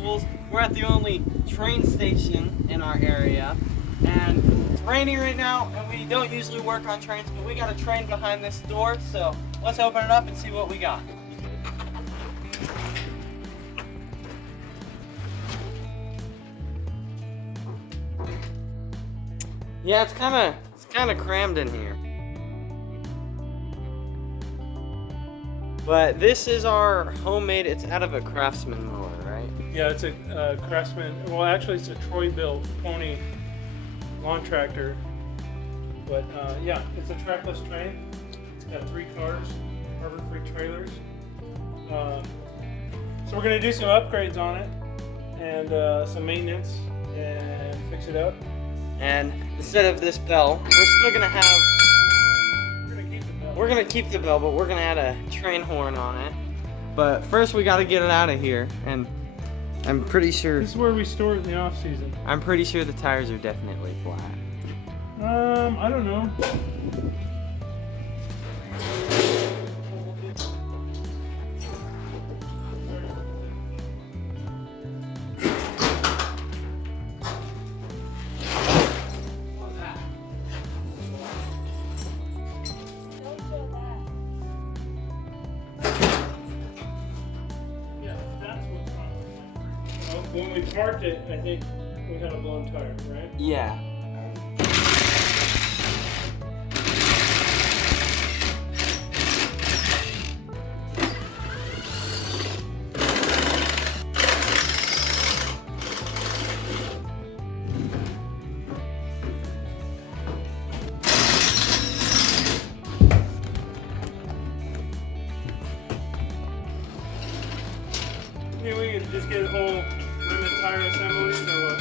tools. We're at the only train station in our area, and it's raining right now, and we don't usually work on trains, but we got a train behind this door, so let's open it up and see what we got. Yeah, it's kind of crammed in here. But this is our homemade, it's out of a Craftsman mower, right? Yeah, it's a Craftsman. Well, actually, it's a Troy-built pony lawn tractor. But yeah, it's a trackless train. It's got 3 cars, harbor-free trailers. So we're gonna do some upgrades on it and some maintenance and fix it up. And instead of this bell, we're still gonna have. We're gonna keep the bell, but we're gonna add a train horn on it. But first, we gotta get it out of here, and I'm pretty sure. This is where we store it in the off season. I'm pretty sure the tires are definitely flat. I don't know. When we parked it, I think we had a blown tire, right? Yeah. Maybe we could just get a whole rim and tire assemblies or what?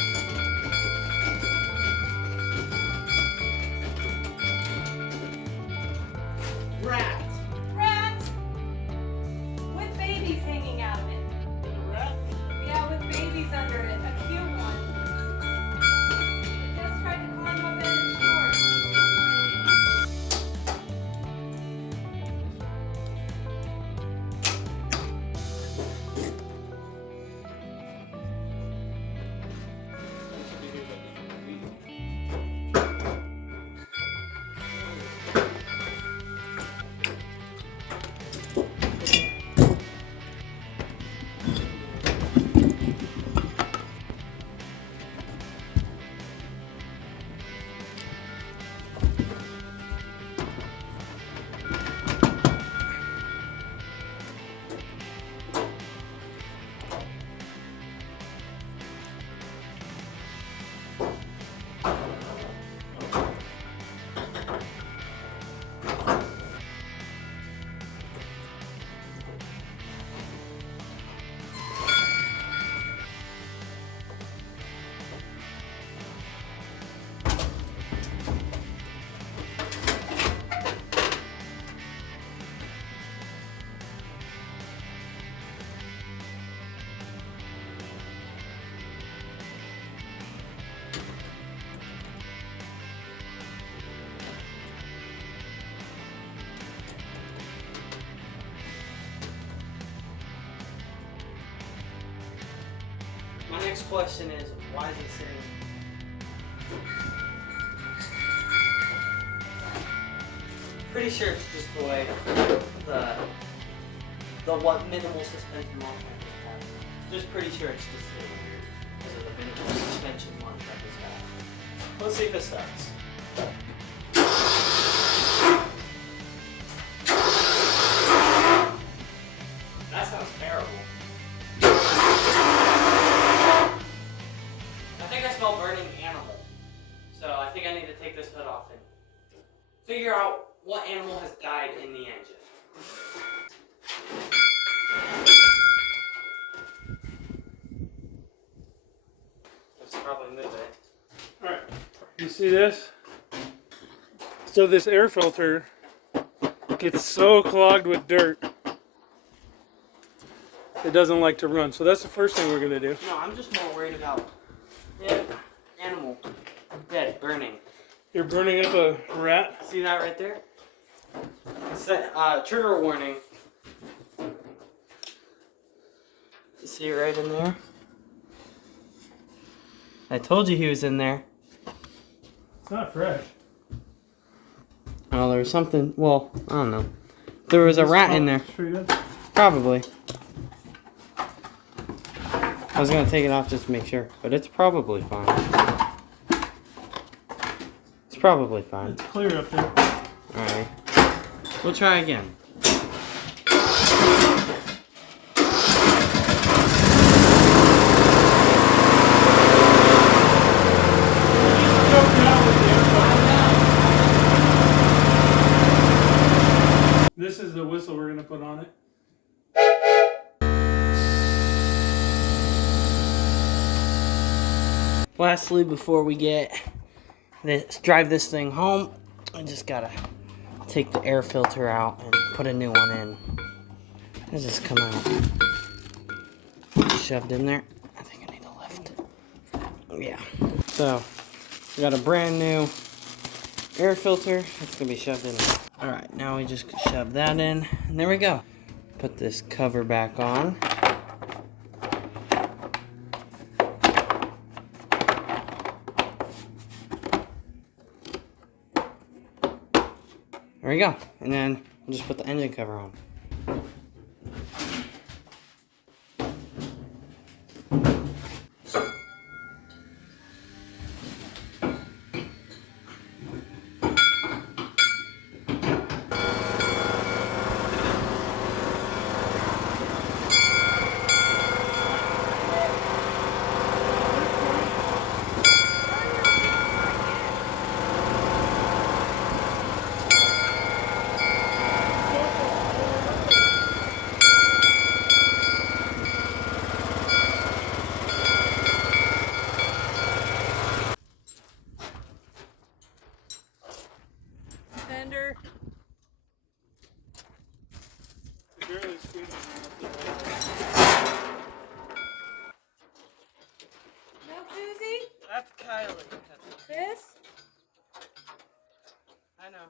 Rat. Rat! With babies hanging out of it. A rat? Yeah, with babies under it. A cute one. It just tried to climb up in its shorts. My next question is, why is it saying? Pretty sure it's just the way the what minimal suspension launch has. Just pretty sure it's just because of the minimal suspension launch that this has. Let's see if it starts. That sounds terrible. I think I smell burning animal. So I think I need to take this hood off and figure out what animal has died in the engine. Let's probably move it. Alright, you see this? So this air filter gets so clogged with dirt, it doesn't like to run. So that's the first thing we're going to do. No, I'm just more worried about animal dead, burning. You're burning up a rat? See that right there? It's that trigger warning. You see it right in there? I told you he was in there. It's not fresh. Oh, there was something. Well, I don't know. There was a rat in there. Treated? Probably. I was gonna take it off just to make sure, but it's probably fine. It's probably fine. It's clear up there. Alright. We'll try again. This is the whistle we're gonna put on it. Lastly, before we drive this thing home, I just gotta take the air filter out and put a new one in. It just come out shoved in there. I think I need a lift. Yeah. So we got a brand new air filter. It's gonna be shoved in there. All right, now we just shove that in, and there we go. Put this cover back on. There we go. And then we'll just put the engine cover on. Fender. Barely squeezing it. No koozie? That's Kylie. This? I know.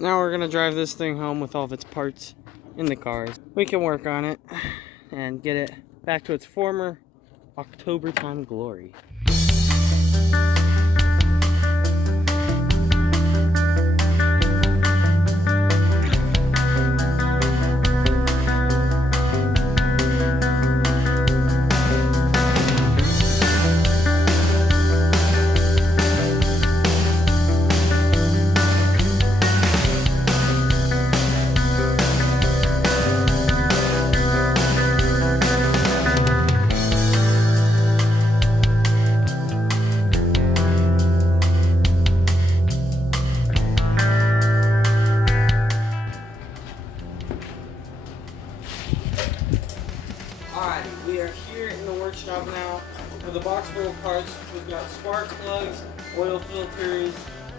Now we're gonna drive this thing home with all of its parts in the cars. We can work on it and get it back to its former October time glory. Alrighty, we are here in the workshop now for the box full of parts. We've got spark plugs, oil filters,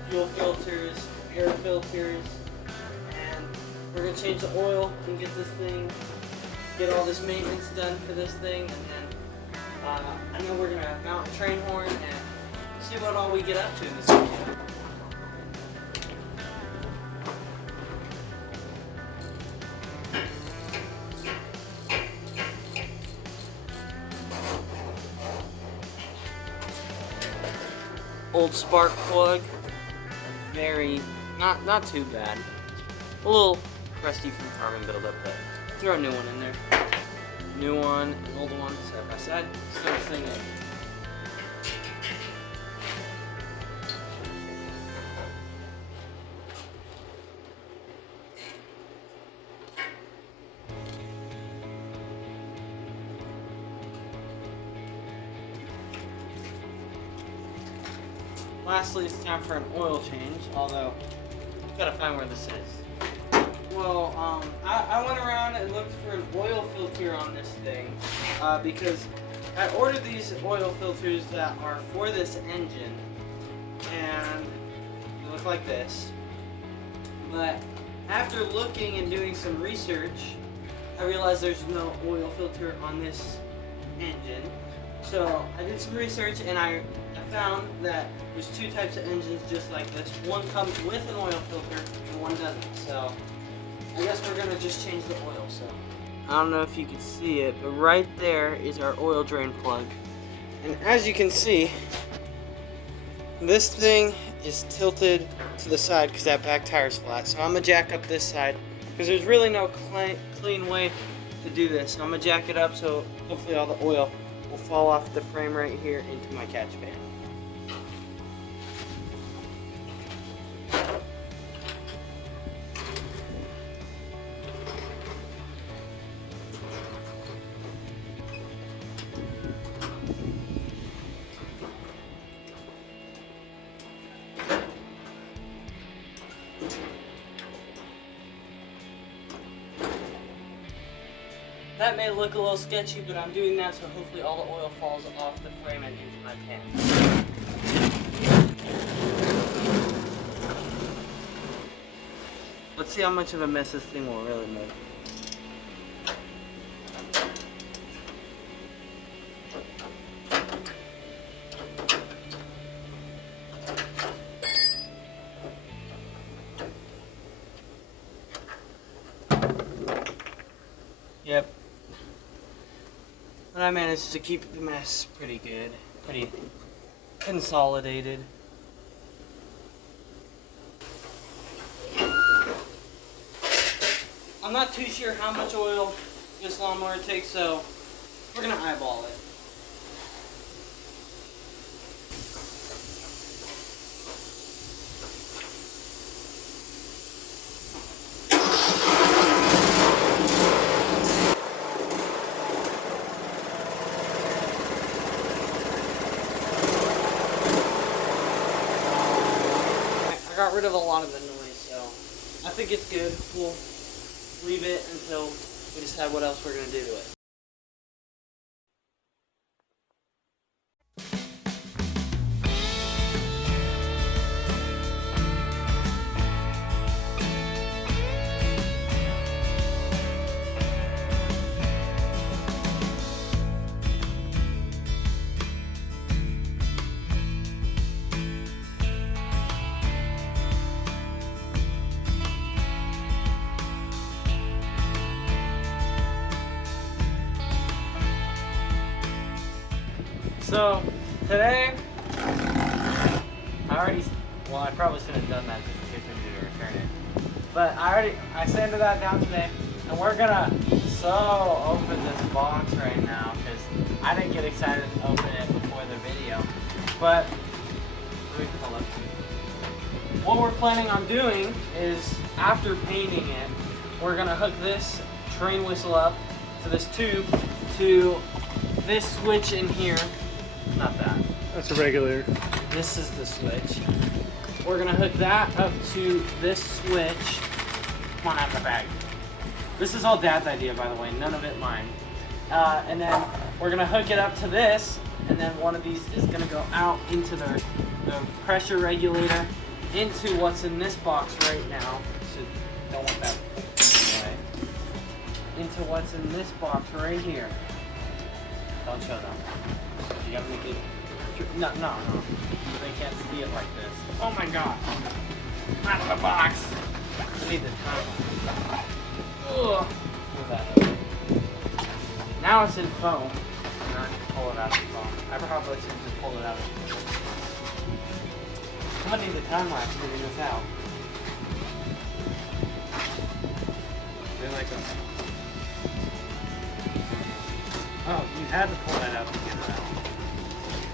fuel filters, air filters, and we're going to change the oil and get this thing, get all this maintenance done for this thing, and then I know we're going to mount a train horn and see what all we get up to this weekend. Old spark plug, very, not too bad. A little crusty from carbon buildup, but throw a new one in there. New one, an old one, side by side, throw the thing in. Lastly, it's time for an oil change, although Gotta find where this is. Well, I went around and looked for an oil filter on this thing because I ordered these oil filters that are for this engine, and they look like this. But after looking and doing some research, I realized there's no oil filter on this engine. So I did some research and I found that there's two types of engines just like this. One comes with an oil filter and one doesn't. So I guess we're gonna just change the oil. So I don't know if you can see it, but right there is our oil drain plug. And as you can see, this thing is tilted to the side because that back tire's flat. So I'm gonna jack up this side because there's really no clean way to do this. I'm gonna jack it up so hopefully all the oil will fall off the frame right here into my catch pan. That may look a little sketchy, but I'm doing that so hopefully all the oil falls off the frame and into my pan. Let's see how much of a mess this thing will really make. Yep. But I managed to keep the mess pretty good, pretty consolidated. I'm not too sure how much oil this lawnmower takes, so we're gonna eyeball it. I got rid of a lot of the noise, so I think it's good. We'll leave it until we decide what else we're going to do to it. So today, I probably shouldn't have done that just to get them to return it. But I sanded that down today, and we're gonna open this box right now because I didn't get excited to open it before the video. But what we're planning on doing is after painting it, we're gonna hook this train whistle up to this tube to this switch in here. Not that. That's a regulator. This is the switch. We're gonna hook that up to this switch. Come on out of the bag. This is all Dad's idea, by the way, none of it mine. And then we're gonna hook it up to this, and then one of these is gonna go out into the pressure regulator into what's in this box right now. So don't want that away. Into what's in this box right here. Don't show them. You gotta make it. No. They can't see it like this. Oh my god. Out of the box. I need the time. Ugh. Move that over. Now it's in foam. And I can pull it out of the foam. I probably should just pull it out of the foam. I'm gonna need the time lapse to figure this out. They like a. Oh, you had to pull that out to get it out.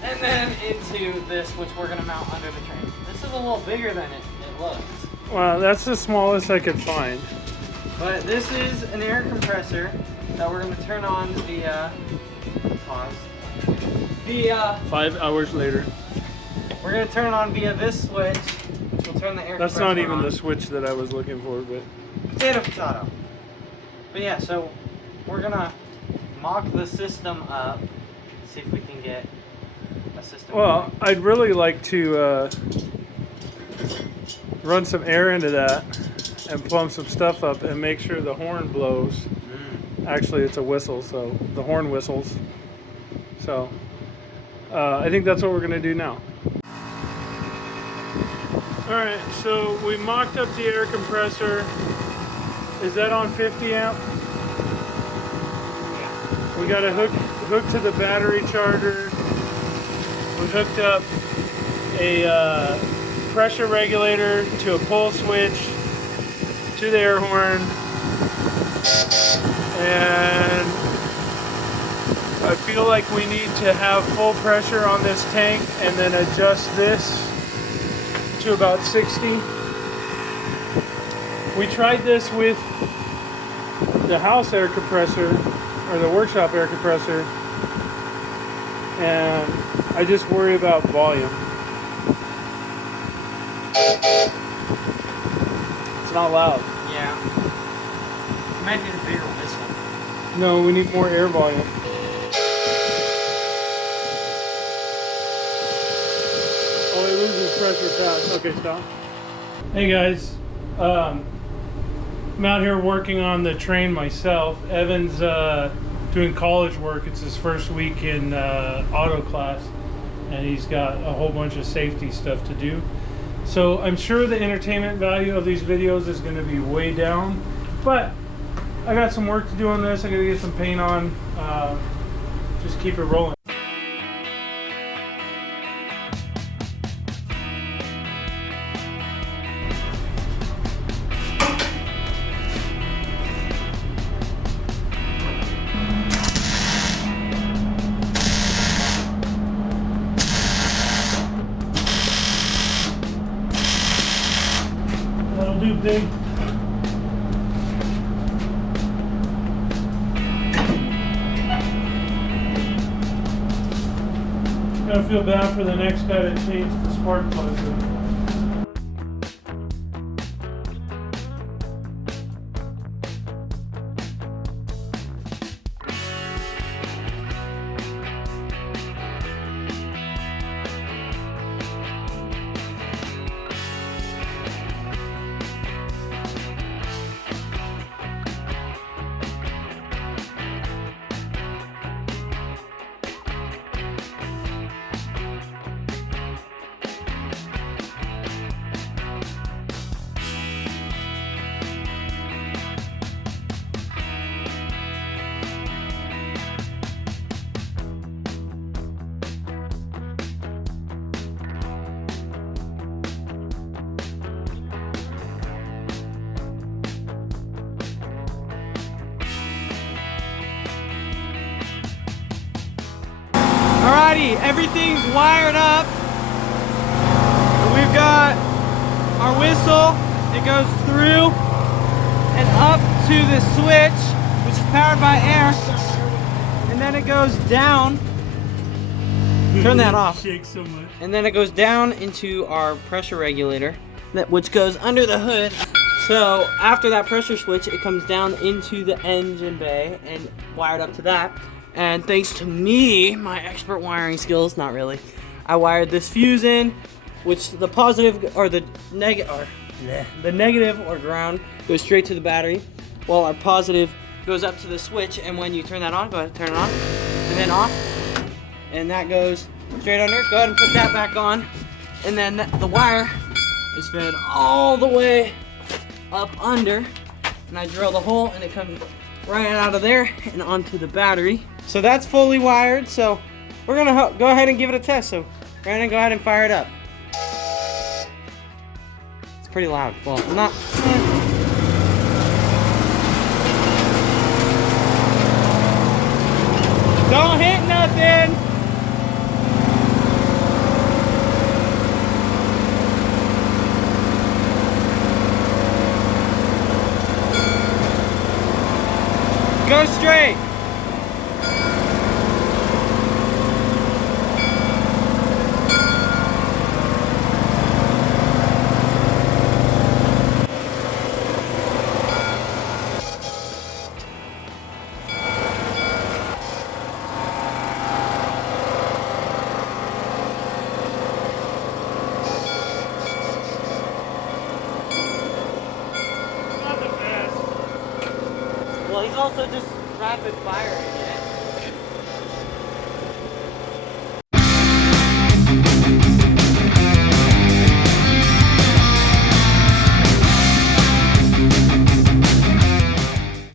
And then into this, which we're going to mount under the train. This is a little bigger than it looks. Wow, that's the smallest I could find. But this is an air compressor that we're going to turn on the, pause. 5 hours later. We're gonna turn it on via this switch, which will turn the air That's compressor not even on. the switch that I was looking for, but Potato. But yeah, so we're gonna mock the system up, see if we can get a system. well, going. I'd really like to run some air into that and plumb some stuff up and make sure the horn blows. Actually, it's a whistle, so the horn whistles. So I think that's what we're gonna do now. All right, so we mocked up the air compressor. Is that on 50 amp? We got a hook to the battery charger. We hooked up a pressure regulator to a pull switch to the air horn. And I feel like we need to have full pressure on this tank and then adjust this to about 60. We tried this with the house air compressor or the workshop air compressor, and I just worry about volume. It's not loud. Yeah. You might need a bigger whistle. No, we need more air volume. Oh, it loses pressure fast. Okay, stop. Hey guys, I'm out here working on the train myself. Evan's doing college work. It's his first week in auto class, and he's got a whole bunch of safety stuff to do. So I'm sure the entertainment value of these videos is going to be way down, but I got some work to do on this. I got to get some paint on. Just keep it rolling. That'll do, big. I feel bad for the next guy that changed the spark plug. Alrighty, everything's wired up. We've got our whistle. It goes through and up to the switch, which is powered by air. And then it goes down. Turn that off. Shake so much. And then it goes down into our pressure regulator, which goes under the hood. So after that pressure switch, it comes down into the engine bay and wired up to that. And thanks to me, my expert wiring skills, not really, I wired this fuse in, which the positive or the negative or ground goes straight to the battery, while our positive goes up to the switch. And when you turn that on, go ahead and turn it on, and then off, and that goes straight under. Go ahead and put that back on, and then the wire is fed all the way up under, and I drill the hole, and it comes right out of there and onto the battery. So that's fully wired. So we're gonna go ahead and give it a test. So Brandon, go ahead and fire it up. It's pretty loud. Well, not. Don't hit nothing. Go straight. Well, he's also just rapid firing it.